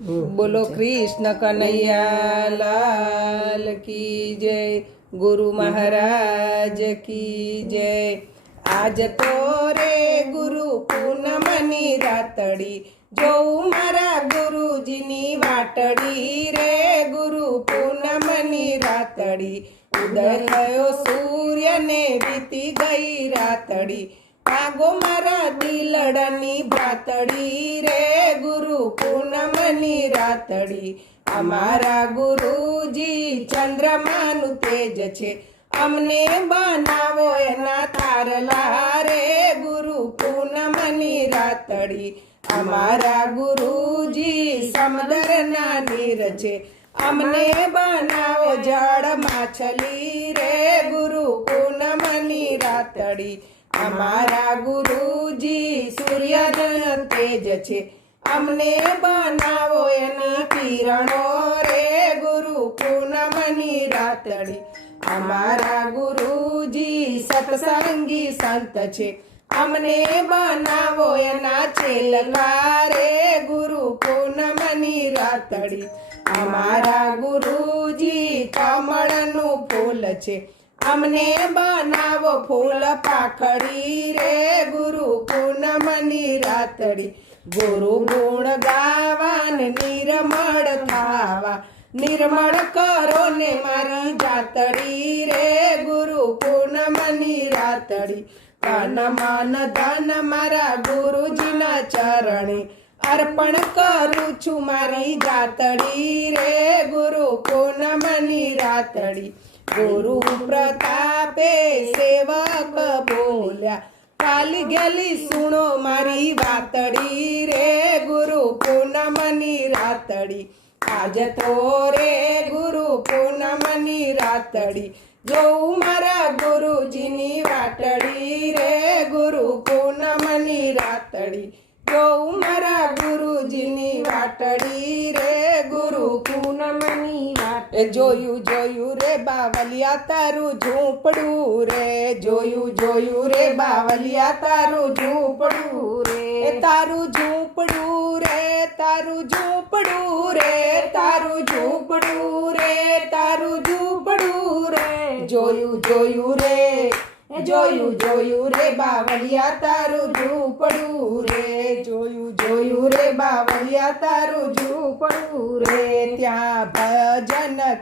બોલો કૃષ્ણ કનૈયા, લાલ કી જય, ગુરુ મહારાજ કી જય. આજ તો રે ગુરુ પૂનમની રાતડી, જોઉં મારા ગુરુજીની વાટડી રે ગુરુ પૂનમની રાતડી. ઉદય થયો સૂર્યને વીતી ગઈ રાતડી પાગો મારા દિલડાની ભાતડી રે ગુરુ પૂનમની રાતડી. અમારા ગુરુજી ચંદ્રમાનું તેજ છે. અમને બનાવો એના તારલા રે ગુરુ પૂનમની રાતડી. અમારા ગુરુજી સમદરના નીર છે. અમને બનાવો જળ માછલી રે ગુરુ પૂનમની રાતડી. અમારા ગુરુજી સૂર્ય તેજ છે. અમને બનાવો એના કિરણો રે ગુરુ પૂનમની રાતડી અમારા ગુરુજી સત્સંગી સંત છે. અમને બનાવો એના ચેલવા રે ગુરુ પૂનમની રાતડી અમારા ગુરુજી કમળનું ફૂલ છે. અમને બનાવો ફૂલ પાખડી રે, ગુરુ પૂનમની રાતડી. ગુરુ ગુણ ગાવાન નિર્મળ થાવા. નિર્મળ કરો ને મારી જાતડી રે, ગુરુ પૂનમની રાતડી. તન મન ધન મારા ગુરુજીના ચરણે અર્પણ કરું છું મારી જાતડી રે, ગુરુ પૂનમની રાતડી. ગુરુ પ્રતાપે સેવક બોલ્યા, કાલી ગેલી સુણો મારી વાતડી રે ગુરુ પૂનમની રાતડી, આજે તો રે ગુરુ પૂનમની રાતડી, જોઉં મારા ગુરુજીની વાટડી રે ગુરુ પૂનમની રાતડી, જોઉં મારા ગુરુજીની વાટડી રે ગુરુ પૂનમની જોયું જોયું રે બાવલિયા તારું ઝૂંપડું રે. જોયું જોયું રે બાવલિયા તારું ઝૂંપડું રે. તારું ઝૂંપડું રે, તારું ઝૂંપડું રે, તારું ઝૂંપડું રે, તારું ઝૂંપડું રે. જોયું જોયું રે, જોયું જોયું રે બાવલિયા તારું ઝૂંપડું રે. જોયું જોયું રે બાવલિયા તારું ઝૂંપડું રે. ત્યાં ભજન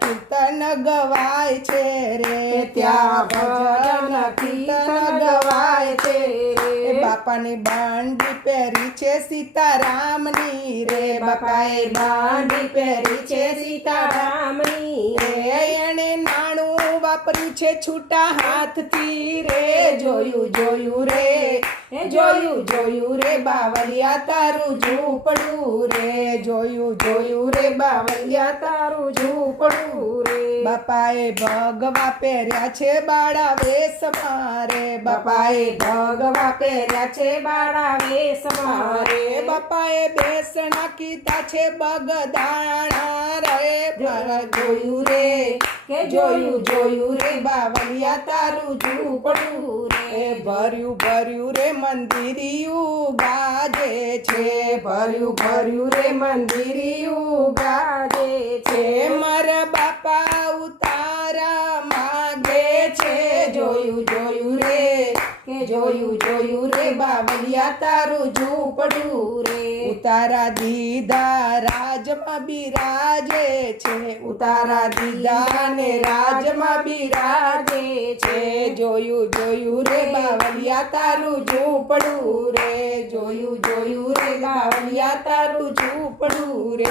કીર્તન ગવાય છે રે, ત્યાં ભજન કીર્તન ગવાય છે રે. બાપાની બાંડી પહેરી છે સીતારામની રે. બાપાએ બાંડી પહેરી છે સીતારામની રે. એણે નાણું વાપર્યું છે છૂટા હાથથી રે. જોયું જોયું રે. જોયું જોયું રે. બાવલિયા તારું ઝૂંપડું રે. જોયું જોયું રે બાવલિયા તારું ઝૂંપડું રે. બાપાએ ભગવા પહેર્યા છે બાળા વેશ મારે. બાપાએ ભગવા પહેર્યા છે બાળા વેશ મારે. બાપાએ બેસણા કીધા છે બગદાણા રે. જોયું રે કે જોયું જોયું રે બાવલિયા તારું ઝૂંપડું રે. ભર્યું ભર્યું રે મંદિરિયું ગાજે છે. ભર્યું ભર્યું રે મંદિરિયું ઉગાડે છે. મારા બાપા ઉતારા માગે છે. જોયું જોયું રે કે જોયું જોયું રે બાવલિયા તારું ઝૂંપડું રે. ઉતારા દીધા રાજમાં બિરાજે છે. ઉતારા દીદા ને રાજમાં બિરાજે છે. જોયું જોયું રે બાવલિયા તારું ઝૂંપડું રે જોયું જોયું રે બાવલિયા તારું ઝૂંપડું રે